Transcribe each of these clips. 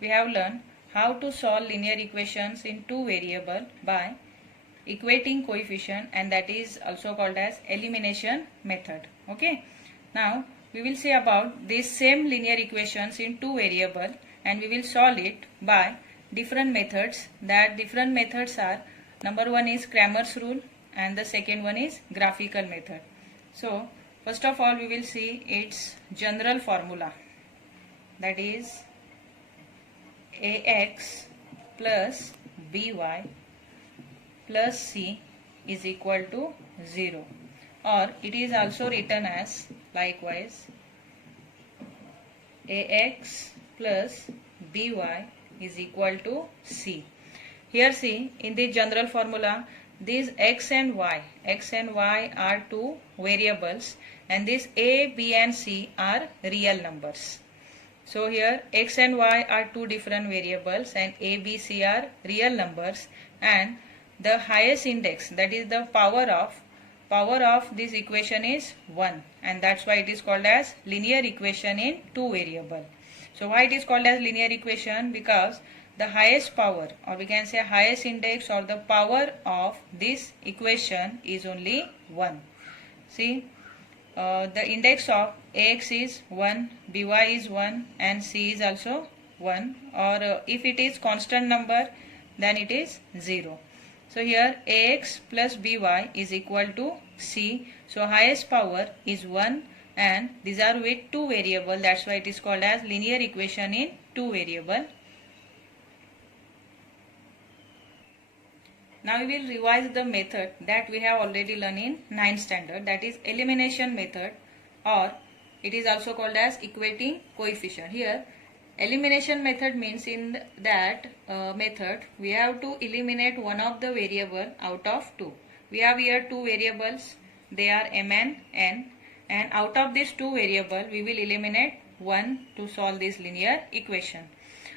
we have learned how to solve linear equations in two variable by equating coefficient, and that is also called as elimination method. Okay. Now we will see about these same linear equations in two variable, and we will solve it by different methods. That different methods are, number one is Cramer's rule and the second one is graphical method. So first of all we will see its general formula, that is ax plus by plus c is equal to 0, or it is also written as likewise ax plus by is equal to c. Here see, in the general formula, these x and y are two variables, and these a, b and c are real numbers. So here x and y are two different variables and a, b, c are real numbers, and the highest index, that is the power of this equation is 1, and that's why it is called as linear equation in two variable. So why it is called as linear equation? Because the highest power, or we can say highest index or the power of this equation is only 1. See, the index of ax is 1, by is 1 and c is also 1, or if it is constant number then it is 0. So here ax plus by is equal to c. So highest power is 1, and these are with two variable, that's why it is called as linear equation in two variable. Now we will revise the method that we have already learned in 9th standard, that is elimination method, or it is also called as equating coefficient. Here elimination method means in that method we have to eliminate one of the variable out of two. We have here two variables, they are m and n, and out of these two variable we will eliminate one to solve this linear equation.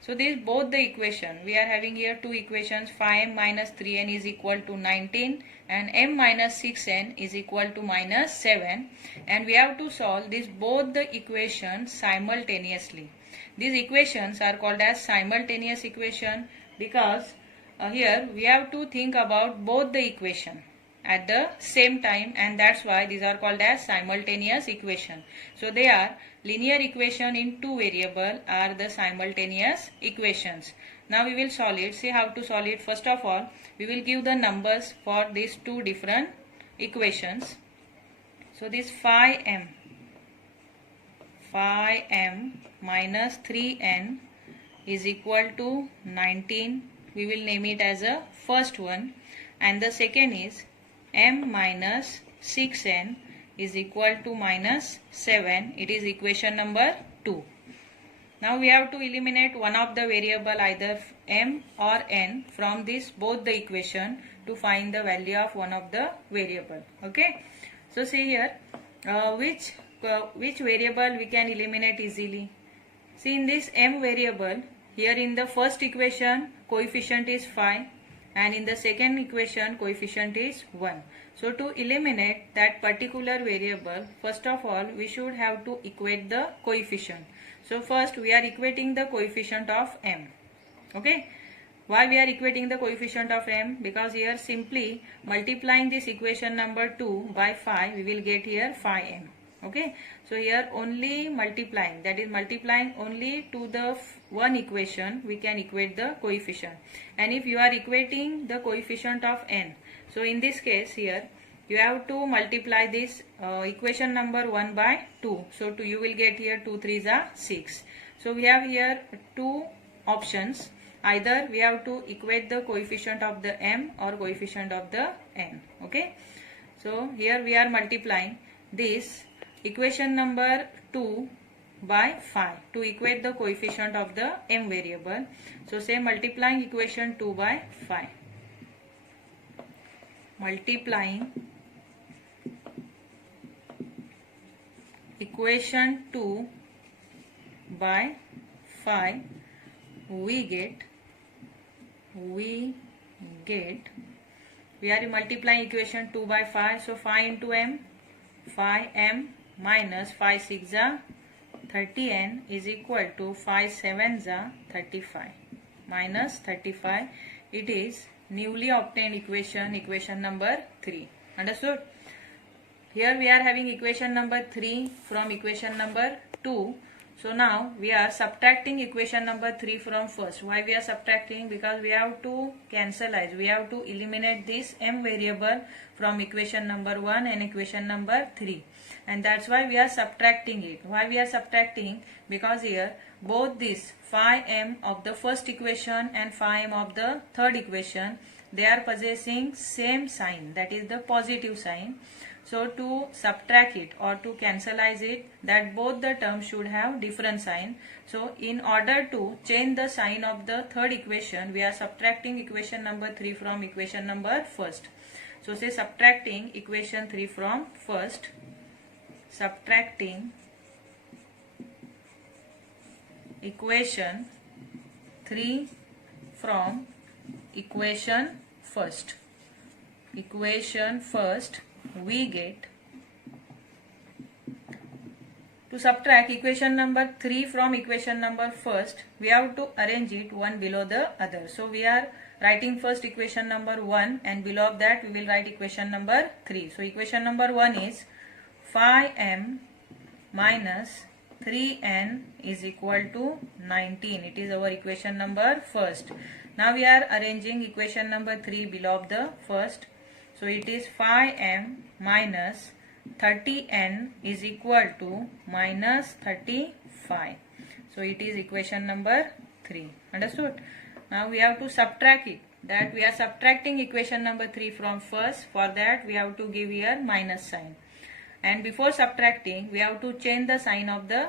So these both the equation, we are having here two equations, 5m minus 3n is equal to 19 and m minus 6n is equal to minus 7, and we have to solve these both the equations simultaneously. These equations are called as simultaneous equation because here we have to think about both the equation at the same time, and that's why these are called as simultaneous equation. So they are linear equation in two variable are the simultaneous equations. Now we will solve it. See how to solve it. First of all, we will give the numbers for these two different equations. So this 5m minus 3n is equal to 19. We will name it as a first one, and the second is m minus 6n is equal to minus 7. It is equation number 2. Now we have to eliminate one of the variable, either m or n, from this both the equation to find the value of one of the variable. Okay. So see here which variable we can eliminate easily. See, in this m variable, here in the first equation coefficient is 5 and in the second equation coefficient is 1. So to eliminate that particular variable, first of all we should have to equate the coefficient. So first we are equating the coefficient of m. Okay. Why we are equating the coefficient of m? Because here simply multiplying this equation number 2 by 5 we will get here 5m. Okay. So here only multiplying, that is multiplying only to the one equation, we can equate the coefficient. And if you are equating the coefficient of n, so in this case here you have to multiply this equation number 1 by 2. So you will get here 2 3s are 6. So we have here two options. Either we have to equate the coefficient of the m or coefficient of the n. Okay. So here we are multiplying this equation number 2 by 5 to equate the coefficient of the m variable. So say multiplying equation 2 by 5. Multiplying equation 2 by 5, we are multiplying equation 2 by 5. So 5 into m, 5m minus 5 6 are 30n is equal to 5 7s are 35 minus 35. It is newly obtained equation number 3. Understood? Here we are having equation number 3 from equation number 2. So now we are subtracting equation number 3 from first. Why we are subtracting? Because we have to cancelize. We have to eliminate this m variable from equation number 1 and equation number 3. And that's why we are subtracting it. Why we are subtracting? Because here both this phi m of the first equation and phi m of the third equation, they are possessing same sign, that is the positive sign. So to subtract it or to cancelize it, that both the terms should have different sign. So in order to change the sign of the third equation, we are subtracting equation number 3 from equation number first. So say subtracting equation 3 from first, subtracting equation 3 from equation first. Equation first, we get, to subtract equation number 3 from equation number first, we have to arrange it one below the other. So we are writing first equation number 1 and below that we will write equation number 3. So equation number 1 is phi m minus 3n is equal to 19. It is our equation number first. Now we are arranging equation number 3 below the first. So it is phi m minus 30n is equal to minus 35. So it is equation number 3. Understood? Now we have to subtract it. That we are subtracting equation number 3 from first. For that we have to give here minus sign. And before subtracting, we have to change the sign of the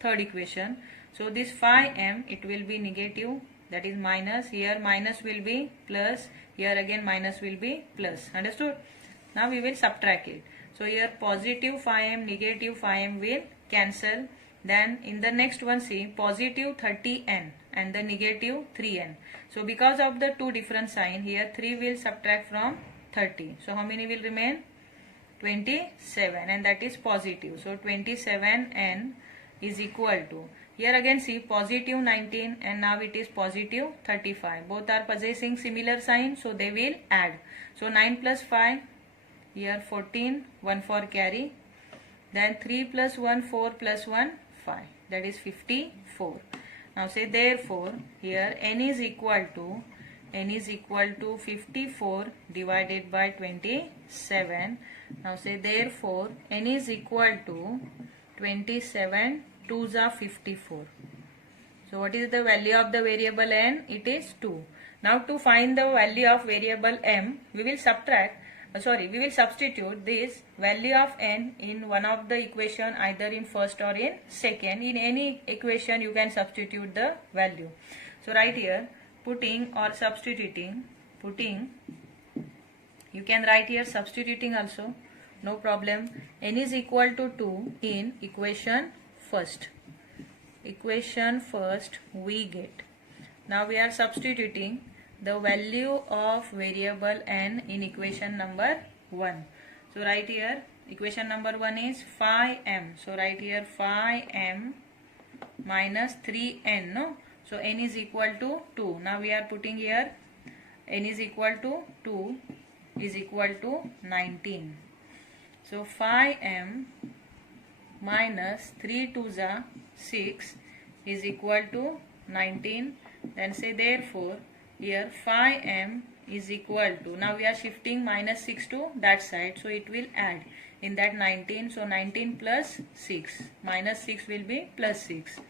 third equation. So this phi m, it will be negative, that is minus. Here minus will be plus. Here again minus will be plus. Understood? Now we will subtract it. So here positive phi m, negative phi m will cancel. Then in the next one, see, positive 30n and the negative 3n. So because of the two different sign, here 3 will subtract from 30. So how many will remain? 27, and that is positive. So 27n is equal to, here again see, positive 19 and now it is positive 35. Both are possessing similar sign, so they will add. So 9 plus 5, here 14, 1 for carry. Then 3 plus 1, 4 plus 1, 5. That is 54. Now say therefore, here n is equal to 54 divided by 27. Now say therefore n is equal to 27, 2s are 54. So what is the value of the variable n? It is 2. Now to find the value of variable m, we will substitute this value of n in one of the equation, either in first or in second. In any equation you can substitute the value. So right here, putting or substituting, you can write here substituting also, no problem. N is equal to 2 in equation first. Equation first we get. Now we are substituting the value of variable n in equation number 1. So right here, equation number 1 is phi m. So right here phi m minus 3n, no? So n is equal to 2. Now we are putting here n is equal to 2 is equal to 19. So phi m minus 3 2s are 6 is equal to 19. Then say therefore, here phi m is equal to, now we are shifting minus 6 to that side, so it will add in that 19. So 19 plus 6, minus 6 will be plus 6.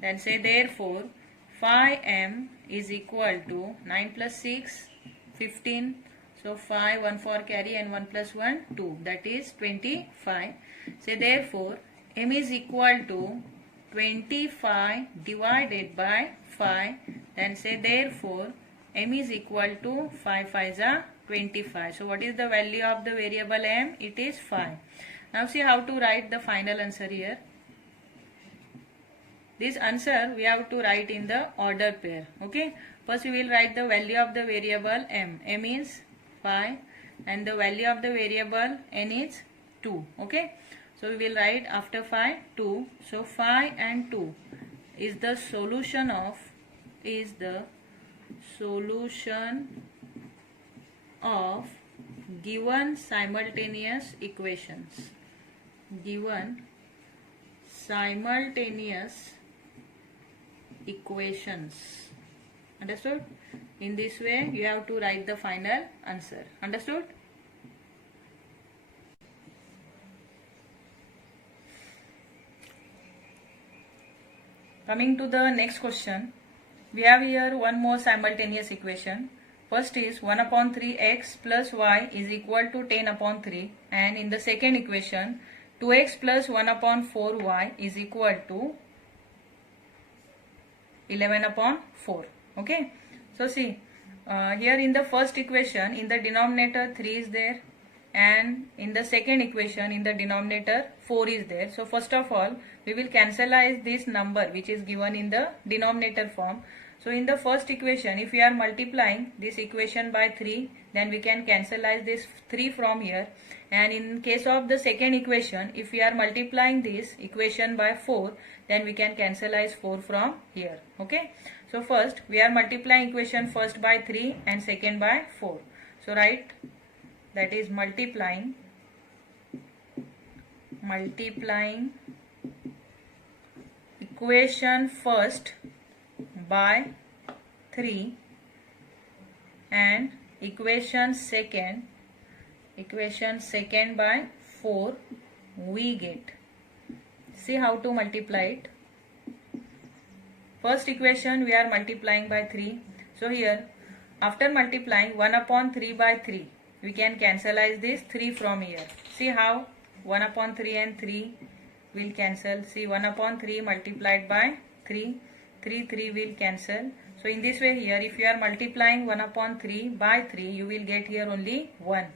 Then say therefore phi m is equal to 9 plus 6, 15. So 5, 1 for carry, and 1 plus 1, 2. That is 25. Say therefore m is equal to 25 divided by 5. Then say therefore m is equal to 5 5s are 25. So what is the value of the variable m? It is 5. Now see how to write the final answer here. This answer we have to write in the order pair. Okay. First we will write the value of the variable m. M is 5 and the value of the variable n is 2. Okay. So we will write after phi 2. So phi and 2 is the solution of given simultaneous equations. Given simultaneous equations. Understood? In this way you have to write the final answer. Understood? Coming to the next question, we have here one more simultaneous equation. First is 1 upon 3x plus y is equal to 10 upon 3, and in the second equation 2x plus 1 upon 4y is equal to 11 upon 4. Okay, so see here in the first equation in the denominator 3 is there, and in the second equation in the denominator 4 is there. So first of all we will cancelize this number which is given in the denominator form. So in the first equation if we are multiplying this equation by 3, then we can cancelize this 3 from here, and in case of the second equation if we are multiplying this equation by 4, then we can cancelize 4 from here. Okay, so first we are multiplying equation first by 3 and second by 4. So write, that is multiplying equation first by 3 and equation second by 4, we get. See how to multiply it. First equation we are multiplying by 3. So here after multiplying 1 upon 3 by 3, we can cancelize this 3 from here. See how 1 upon 3 and 3 will cancel. See 1 upon 3 multiplied by 3, 3 will cancel. So in this way here if you are multiplying 1 upon 3 by 3, you will get here only 1.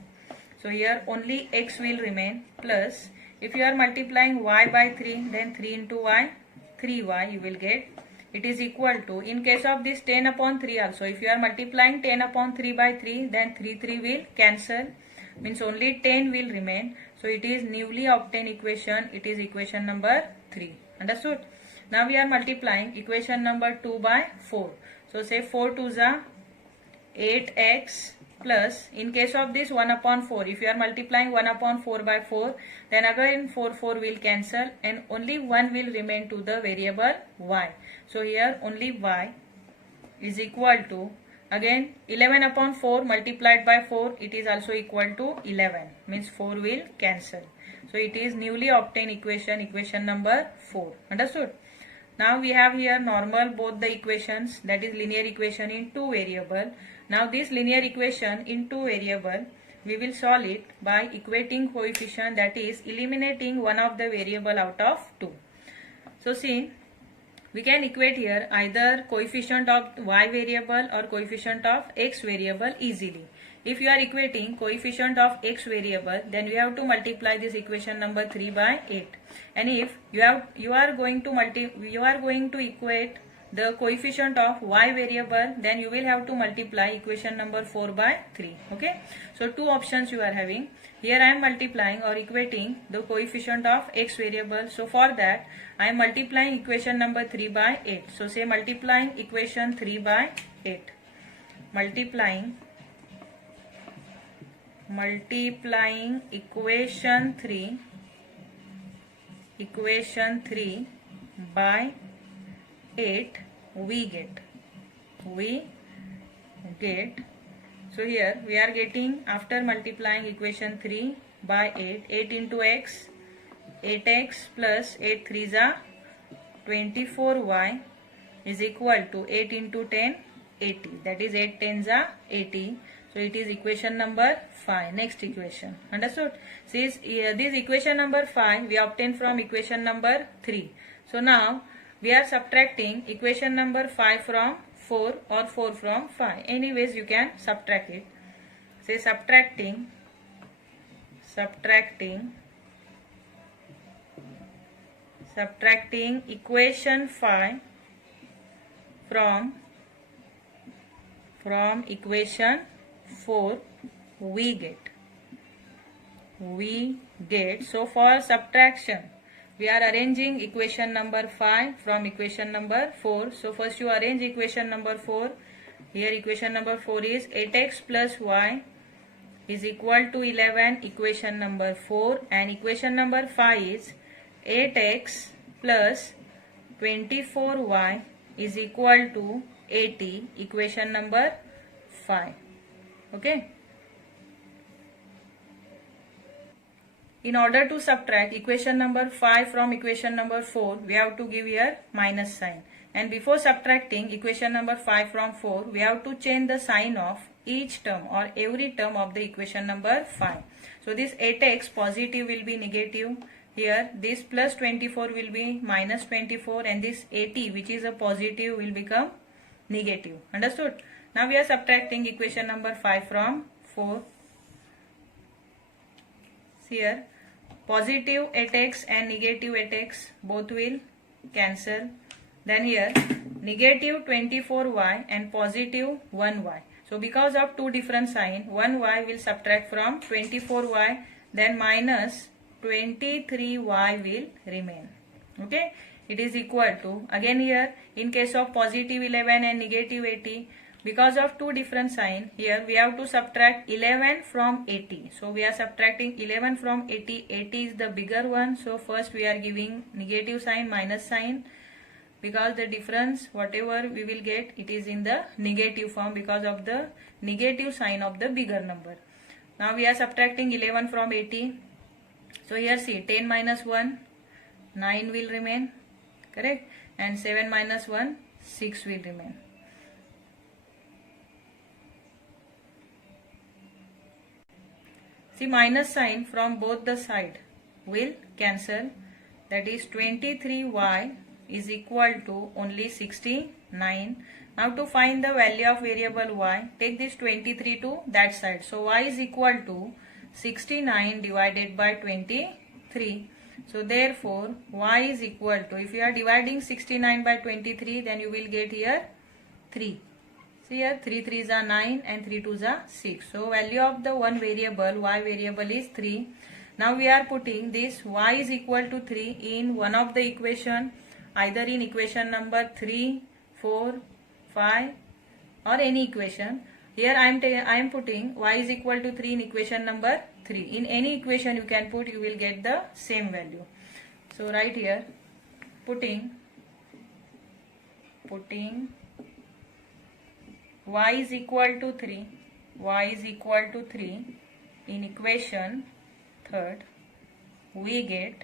So here only x will remain, plus if you are multiplying y by 3, then 3 into y, 3y you will get. It is equal to, in case of this 10 upon 3 also, if you are multiplying 10 upon 3 by 3, then 3 will cancel, means only 10 will remain. So it is newly obtained equation, it is equation number 3. Understood? Now we are multiplying equation number 2 by 4. So say 4 2s are 8x plus, in case of this 1 upon 4, if you are multiplying 1 upon 4 by 4, then again 4 will cancel and only 1 will remain to the variable y. So here only y is equal to, again 11 upon 4 multiplied by 4, it is also equal to 11, means 4 will cancel. So it is newly obtained equation number 4. Understood? Now we have here normal both the equations, that is linear equation in two variable. Now this linear equation in two variable, we will solve it by equating coefficient, that is eliminating one of the variable out of 2. So see, we can equate here either coefficient of y variable or coefficient of x variable easily. If you are equating coefficient of x variable, then we have to multiply this equation number 3 by 8. And if you are going to equate the coefficient of y variable, then you will have to multiply equation number 4 by 3. Okay, so two options you are having. Here I am multiplying or equating the coefficient of x variable. So for that I am multiplying equation number 3 by 8. So say multiplying equation 3 by 8. Multiplying equation 3 by 8, we get. So here we are getting, after multiplying equation 3 by 8 into x, 8x plus 8 3s are 24y is equal to 8 into 10, 80. That is 8 10s are 80. So it is equation number 5. Next equation. Understood? Since this equation number 5 we obtained from equation number 3. So now we are subtracting equation number 5 from 4 or 4 from 5. Anyways you can subtract it. Say subtracting equation 5 from equation 4, we we get. So for subtraction, we are arranging equation number 5 from equation number 4. So first you arrange equation number 4. Here equation number 4 is 8x plus y is equal to 11, equation number 4, and equation number 5 is 8x plus 24y is equal to 80, equation number 5. Okay. In order to subtract equation number 5 from equation number 4, we have to give here minus sign. And before subtracting equation number 5 from 4, we have to change the sign of each term or every term of the equation number 5. So this 8x positive will be negative. Here this plus 24 will be minus 24, and this 80 which is a positive will become negative. Understood? Now we are subtracting equation number 5 from 4. Here positive 8x and negative 8x both will cancel. Then here negative 24y and positive 1y. So because of two different sign, 1y will subtract from 24y, then minus 23y will remain. Okay, it is equal to, again here in case of positive 11 and negative 80, because of two different sign, here we have to subtract 11 from 80. So we are subtracting 11 from 80. 80 is the bigger one. So first we are giving negative sign, minus sign, because the difference whatever we will get, it is in the negative form because of the negative sign of the bigger number. Now we are subtracting 11 from 80. So here see 10 minus 1, 9 will remain, correct, and 7 minus 1, 6 will remain. See, minus sign from both the side will cancel, that is 23y is equal to only 69. Now to find the value of variable y, take this 23 to that side. So y is equal to 69 divided by 23. So therefore y is equal to, if you are dividing 69 by 23, then you will get here 3. See here 3 3s are 9 and 3 2s are 6. So value of the one variable, y variable, is 3. Now we are putting this y is equal to 3 in one of the equation, either in equation number 3, 4, 5 or any equation. Here I am putting y is equal to 3 in equation number 3. In any equation you can put, you will get the same value. So right here putting y is equal to 3, y is equal to 3 in equation 3rd, we get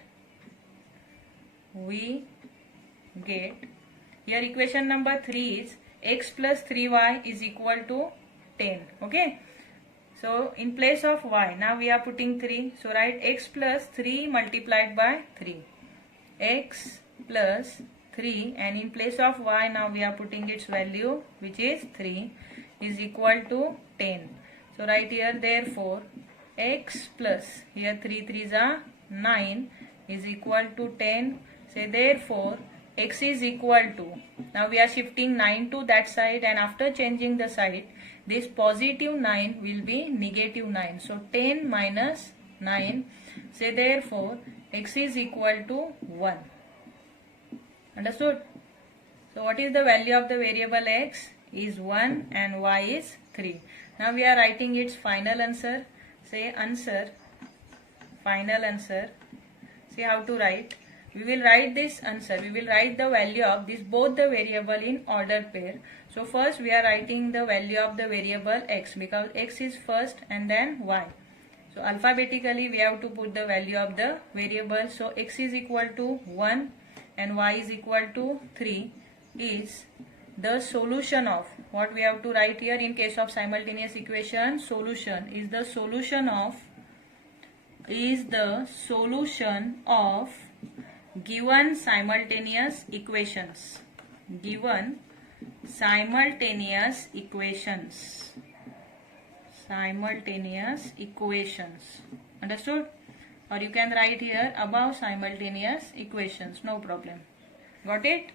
here equation number 3 is x plus 3y is equal to 10. Okay, so in place of y, now we are putting 3. So write x plus 3 multiplied by 3, x plus 3, and in place of y now we are putting its value, which is 3, is equal to 10. So write here therefore x plus, here 3 3s are 9, is equal to 10. Say therefore x is equal to, now we are shifting 9 to that side, and after changing the side, this positive 9 will be negative 9. So 10 minus 9. Say therefore x is equal to 1. Understood? So what is the value of the variable x? Is 1 and y is 3. Now we are writing its final answer. Say answer, final answer. See how to write. We will write this answer. We will write the value of this both the variable in order pair. So first we are writing the value of the variable x, because x is first and then y. So alphabetically we have to put the value of the variable. So x is equal to 1 and y is equal to 3 is the solution of, what we have to write here in case of simultaneous equation, solution is the solution of given simultaneous equations. Given simultaneous equations. Understood? Or you can write here above simultaneous equations, no problem. Got it?